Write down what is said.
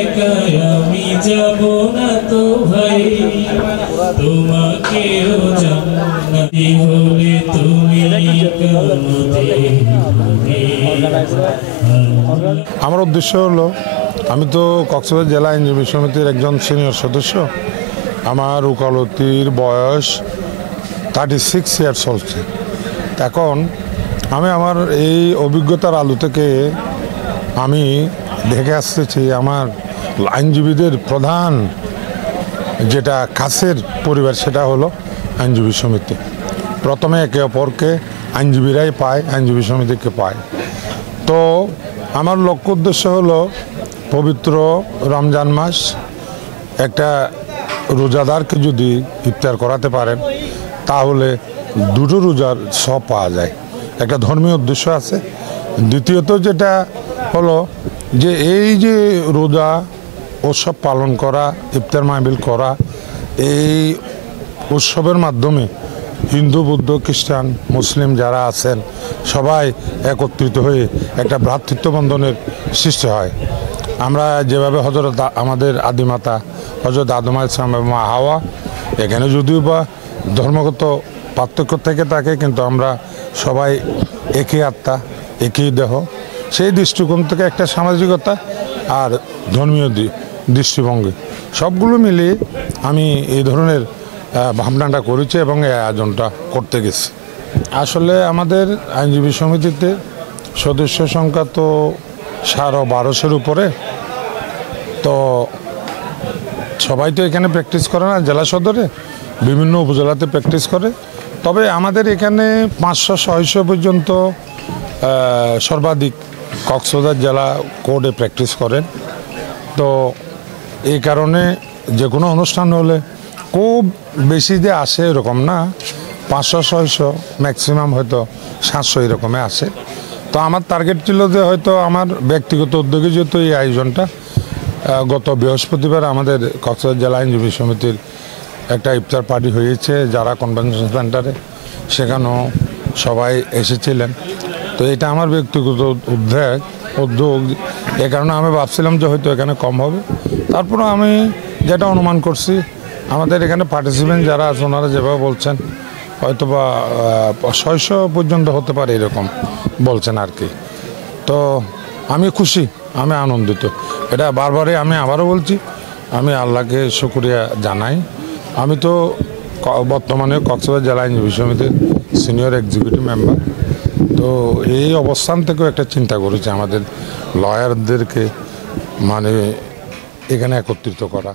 একাই আমি যাব না তো ভাই, তোমাকেও জান্নাতি হলে তুমি আমার উদ্দেশ্য হলো, আমি তো কক্সবাজার জেলা আইনজীবী সমিতির একজন সিনিয়র সদস্য। আমার ওকালতির বয়স 36 ইয়ার্স চলছে। এখন আমি আমার এই অভিজ্ঞতার আলো থেকে আমি দেখে আসতেছি আমার আইনজীবীদের প্রধান যেটা কাছের পরিবার সেটা হলো আইনজীবী সমিতি। প্রথমে একে অপরকে আইনজীবীরাই পায়, আইনজীবী সমিতিকে পায়। তো আমার লক্ষ্য উদ্দেশ্য হলো পবিত্র রমজান মাস, একটা রোজাদারকে যদি ইফতার করাতে পারেন তাহলে দুটো রোজার সব পাওয়া যায়, একটা ধর্মীয় উদ্দেশ্য আছে। দ্বিতীয়ত যেটা হলো যে এই যে রোজা উৎসব পালন করা, ইফতার মাহফিল করা, এই উৎসবের মাধ্যমে হিন্দু, বৌদ্ধ, খ্রিস্টান, মুসলিম যারা আছেন সবাই একত্রিত হয়ে একটা ভ্রাতৃত্ব বন্ধনের সৃষ্টি হয়। আমরা যেভাবে হযরত আমাদের আদিমাতা হযরত আদম আলাইহিস সালাম এবং মা হাওয়া, এখানে যদিও বা ধর্মগত পার্থক্য থেকে থাকে, কিন্তু আমরা সবাই একই আত্মা, একই দেহ। সেই দৃষ্টিকোণ থেকে একটা সামাজিকতা আর ধর্মীয় দৃষ্টিভঙ্গি সবগুলো মিলিয়ে আমি এই ধরনের ভাবনাটা করেছি এবং এই আয়োজনটা করতে গেছি। আসলে আমাদের আইনজীবী সমিতিতে সদস্য সংখ্যা তো 1250-এর উপরে। তো সবাই তো এখানে প্র্যাকটিস করে না, জেলা সদরে বিভিন্ন উপজেলাতে প্র্যাকটিস করে। তবে আমাদের এখানে 500-600 পর্যন্ত সর্বাধিক কক্সবাজার জেলা কোর্টে প্র্যাকটিস করেন। তো এই কারণে যে কোনো অনুষ্ঠান হলে খুব বেশি যে আসে এরকম না, 500-600, ম্যাক্সিমাম হয়তো 700 এরকমে আসে। তো আমার টার্গেট ছিল যে হয়তো আমার ব্যক্তিগত উদ্যোগে যেহেতু এই আয়োজনটা, গত বৃহস্পতিবার আমাদের কক্সবাজার জেলা আইনজীবী সমিতির একটা ইফতার পার্টি হয়েছে যারা কনভেনশন সেন্টারে, সেখানেও সবাই এসেছিলেন। তো এটা আমার ব্যক্তিগত উদ্যোগ, এ কারণে আমি ভাবছিলাম যে হয়তো এখানে কম হবে। তারপরে আমি যেটা অনুমান করছি, আমাদের এখানে পার্টিসিপেন্ট যারা আছে ওনারা যেভাবে বলছেন হয়তো বা 600 পর্যন্ত হতে পারে এরকম বলছেন আর কি। তো আমি খুশি, আমি আনন্দিত। এটা বারবারই আমি আবারও বলছি, আমি আল্লাহকে শুকরিয়া জানাই। আমি তো বর্তমানে কক্সবাজার জেলা আইনজীবী সমিতির সিনিয়র এক্সিকিউটিভ মেম্বার। তো এই অবস্থান থেকেও একটা চিন্তা করেছি আমাদের লয়ারদেরকে মানে এখানে একত্রিত করা।